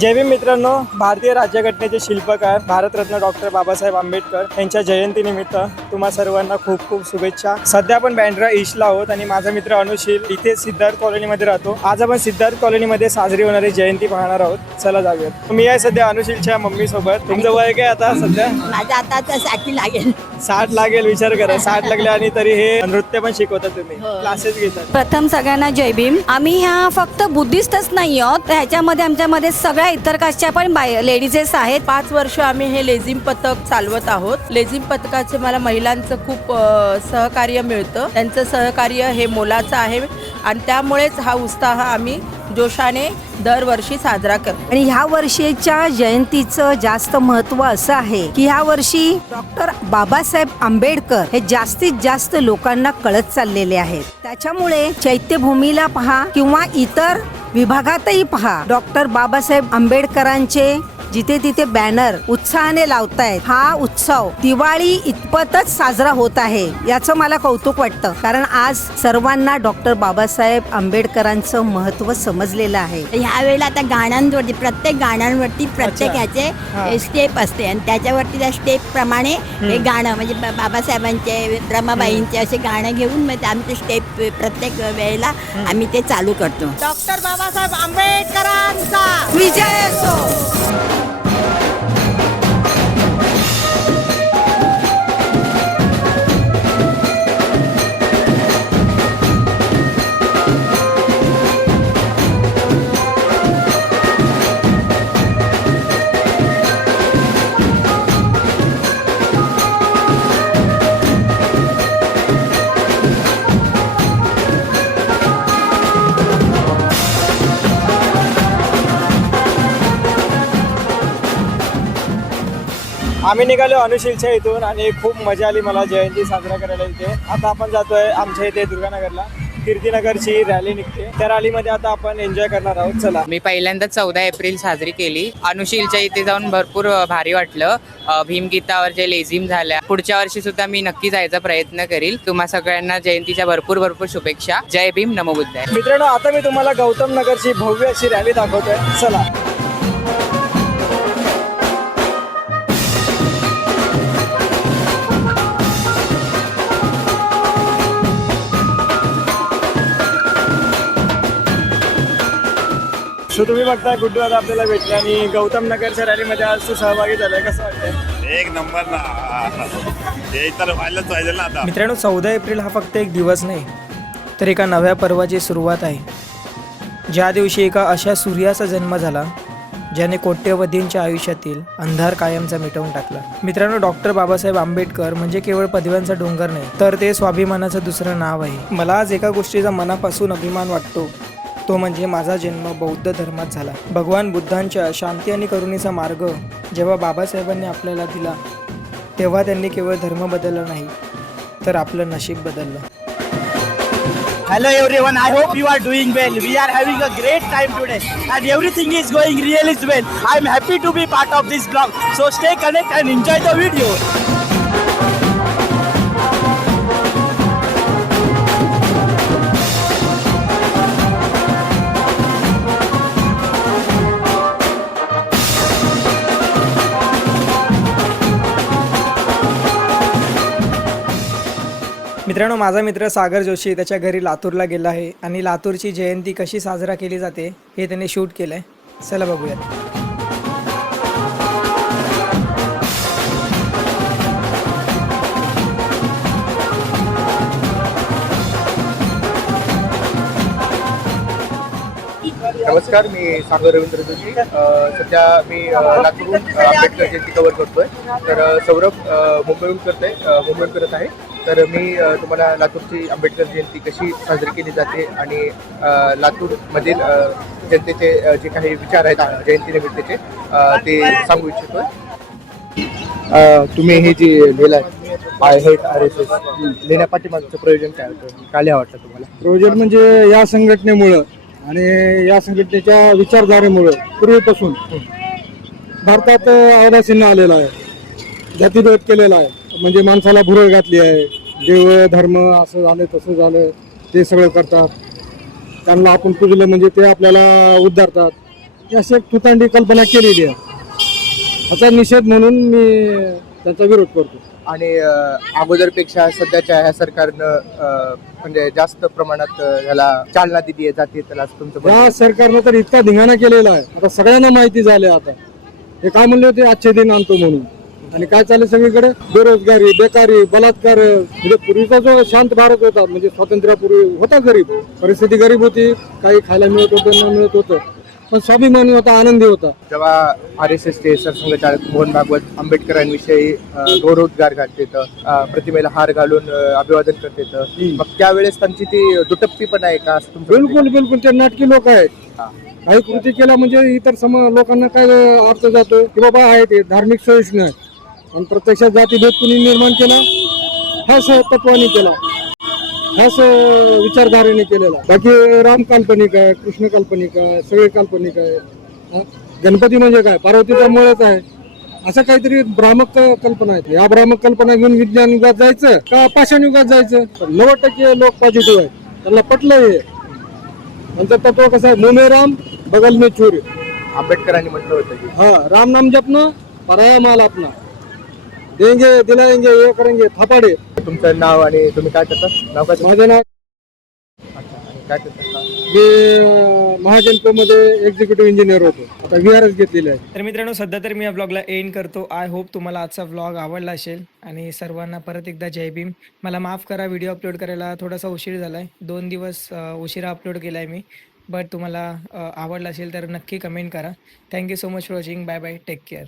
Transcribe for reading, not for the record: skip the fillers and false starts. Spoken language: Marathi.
जय भीम मित्रांनो, भारतीय राज्यघटनेचे शिल्पकार भारतरत्न डॉक्टर बाबासाहेब आंबेडकर यांच्या जयंतीनिमित्त तुम्हा सर्वांना खूप खूप शुभेच्छा। सध्या आपण बँड्रा ईस्टला आहोत आणि माझा मित्र अनुशील इथे सिद्धार्थ कॉलनीमध्ये राहतो। आज आपण सिद्धार्थ कॉलनीमध्ये साजरी होणारी जयंती पाहणार आहोत। चला जाऊयात। मी आहे सध्या अनुशीलच्या मम्मी सोबत। तुमचं वय काय आता सध्या? माझं आता 60 लागेल। 60 लागेल, विचार करा। 60 लागले आणि तरी हे नृत्य पण शिकवता तुम्ही, क्लासेस घेतात। प्रथम सगळ्यांना जय भीम। आम्ही ह्या फक्त बुद्धिस्टच नाही आहोत, ह्याच्यामध्ये आमच्यामध्ये सगळ्या इतर कास्टच्या पण लेडीजेस आहेत। 5 वर्ष आम्ही हे लेझिम पथक चालवत आहोत। लेझिम पथकाचे मला महिलांचं खूप सहकार्य मिळतं। त्यांचं सहकार्य हे मोलाचं आहे आणि त्यामुळेच हा उत्साह आम्ही जोशाने दरवर्षी साजरा करतो। आणि ह्या वर्षीच्या जयंतीचं जास्त महत्त्व असं आहे की ह्या वर्षी डॉक्टर बाबासाहेब आंबेडकर हे जास्तीत जास्त लोकांना कळत चाललेले आहेत। त्याच्यामुळे चैत्यभूमीला पहा किंवा इतर विभागातही पहा, डॉक्टर बाबासाहेब आंबेडकरांचे जिथे तिथे बॅनर उत्साहाने लावतायत। हा उत्सव दिवाळी इतपतच साजरा होत आहे, याचं मला कौतुक वाटतं, कारण आज सर्वांना डॉक्टर बाबासाहेब आंबेडकरांचं महत्त्व समजलेलं आहे। ह्या वेळेला आता गाण्यांवरती प्रत्येक गाण्यांवरती प्रत्येक ह्याचे स्टेप असते आणि त्याच्यावरती त्या स्टेप प्रमाणे हे गाणं म्हणजे बाबासाहेबांचे, रमाबाईंचे असे गाणं घेऊन मग आमचे स्टेप प्रत्येक वेळेला आम्ही ते चालू करतो। डॉक्टर बाबासाहेब आंबेडकरांचा विजय असो। आम्ही निघालो अनुशीलच्या इथून आणि खूप मजा आली मला जयंती साजरा करायला इथे। आता आपण जातोय आमच्या इथे दुर्गानगरला, कीर्तिनगरची रॅली निघते। त्या रॅलीमध्ये आता आपण एन्जॉय करणार आहोत। चला। मी पहिल्यांदा 14 एप्रिल साजरी केली। अनुशीलच्या इथे जाऊन भरपूर भारी वाटलं। भीमगीतावर जे लेझिम झाल्या, पुढच्या वर्षी सुद्धा मी नक्की जायचा प्रयत्न करील। तुम्हा सगळ्यांना जयंतीच्या भरपूर भरपूर शुभेच्छा। जय भीम, नमो बुद्धाय। मित्रांनो, आता मी तुम्हाला गौतम नगरची भव्य अशी रॅली दाखवतोय। चला। सो तुम्ही बघताय गुड्डू आता आपल्याला भेटले आणि गौतम नगरच्या रॅलीमध्ये आज तू सहभागी झालाय, कसं वाटतंय? एक नंबर ना, हे तर व्हायलाच पाहिजे ना आता। मित्रांनो, 14 एप्रिल हा फक्त एक दिवस नाही, तर एका नव्या पर्वाची सुरुवात आहे, ज्या दिवशी एका अशा सूर्याचा जन्म झाला ज्याने कोट्यवधींच्या आयुष्यातील अंधार कायमचा मिटवून टाकला। मित्रांनो, डॉक्टर बाबासाहेब आंबेडकर म्हणजे केवळ पदव्यांचा डोंगर नाही, तर ते स्वाभिमानाचं दुसरं नाव आहे। मला आज एका गोष्टीचा मनापासून अभिमान वाटतो, तो म्हणजे माझा जन्म बौद्ध धर्मात झाला। भगवान बुद्धांच्या शांती आणि करुणेचा मार्ग जेव्हा बाबासाहेबांनी आपल्याला दिला, तेव्हा त्यांनी केवळ धर्म बदलला नाही, तर आपलं नशीब बदललं। Hello everyone, I hope you are doing well. We are having a great time today and everything is going really well. I am happy to be part of this vlog. So stay connected and enjoy the video. मित्रांनो, माझा मित्र सागर जोशी त्याच्या घरी लातूरला गेला आहे आणि लातूरची जयंती कशी साजरा केली जाते हे त्याने शूट केलं आहे। चला बघूयात। नमस्कार, मी सागर रवींद्र जोशी। सध्या मी लातूरून आंबेडकर जयंती कव्हर करतोय। तर सौरभ मुंबईहून करत आहे। तर मी तुम्हाला लातूरची आंबेडकर जयंती कशी साजरी केली जाते आणि लातूरमधील जनतेचे जे काही विचार आहेत जयंतीनिमित्तचे ते सांगू इच्छितोय। तुम्ही हे जे लिहिलं आहे RSS लिहिण्यापाठीमागचं प्रयोजन काय होतं, काय वाटतं तुम्हाला? प्रयोजन म्हणजे या संघटनेमुळं आणि या संघटनेच्या विचारधारेमुळं पूर्वीपासून भारतात आवडासीन आलेला आहे, जातीभेद केलेला आहे, म्हणजे माणसाला भुरळ घातली आहे। देव धर्म असं झालं तसं झालं ते सगळं करतात, त्यांना आपण पूजलं म्हणजे ते आपल्याला उद्धारतात, ही अशी एक तुतांडी कल्पना केलेली आहे. याचा निषेध म्हणून मी त्याचा विरोध करतो. आणि अगोदरपेक्षा सध्याच्या ह्या सरकारनं म्हणजे जास्त प्रमाणात ह्याला चालना दिली आहे जाते त्याला असं तुमचं म्हणणं आहे? या सरकारनं तर इतका धिंगाणा केलेला आहे, आता सगळ्यांना माहिती झाले. आता हे काय म्हणले होते, आजचे दिन आणतो म्हणून, आणि काय चाललं सगळीकडे बेरोजगारी, बेकारी, बलात्कार. म्हणजे पूर्वीचा जो शांत भारत होता, म्हणजे स्वातंत्र्यापूर्वी होता गरीब, परिस्थिती गरीब होती, काही खायला मिळत होतं, न मिळत होतं, पण स्वाभिमानी होता, आनंदी होता. जेव्हा RSSचे सरसंघचालक मोहन भागवत आंबेडकरांविषयी गौरवोद्गार घालतेत, प्रतिमेला हार घालून अभिवादन करतेत, मग त्यावेळेस त्यांची ती दुटप्पी पण आहे का असं तुमचं म्हणणं बिलकुल बिलकुल ते नाटकी लोक आहेत. हा. काही कृती केल्या म्हणजे इतर लोकांना काय अर्थ जातो की बाबा आहे ते धार्मिक सहिष्णू आहे, आणि प्रत्यक्षात जातीभेद कुणी निर्माण केला, ह्याच तत्वाने केला, ह्याच विचारधारेने केलेला. बाकी राम काल्पनिक आहे, कृष्ण काल्पनिक आहे, सगळे काल्पनिक आहे. हा? गणपती म्हणजे काय, पार्वतीचा मुळच आहे, असं काहीतरी भ्रामक कल्पना आहेत. या भ्रामक कल्पना घेऊन विज्ञान युगात जायचं का पाषाण युगात जायचं? 90% लोक पॉझिटिव्ह आहेत, त्यांना पटलं हे. त्यांचं तत्व कसं आहे, मुमे राम बगल में चूर. आंबेडकरांनी म्हटलं होतं की हाँ, राम नाम जपना, पराया माल अपना, देंगे दिलाएंगे ये करेंगे थापाडे. तुमचं नाव आणि तुम्ही काय करता? नाव काय तुमचं? माझं नाव, अच्छा, आणि काय करता? मी महाजनकोमध्ये एक्झिक्युटिव्ह इंजिनियर होतो, आता VRS घेतलेले आहे. तर मित्रांनो, सध्या तर मी या ब्लॉगला एंड करतो. आय होप तुम्हाला आजचा व्लॉग आवडला असेल, आणि सर्वांना परत एकदा जय भीम. मला माफ करा, व्हिडिओ अपलोड करायला थोडासा उशीर झाला आहे, 2 दिवस उशिरा अपलोड केला आहे मी. बट तुम्हाला आवडला असेल तर नक्की कमेंट करा. Thank you so much for watching. Bye bye, take care.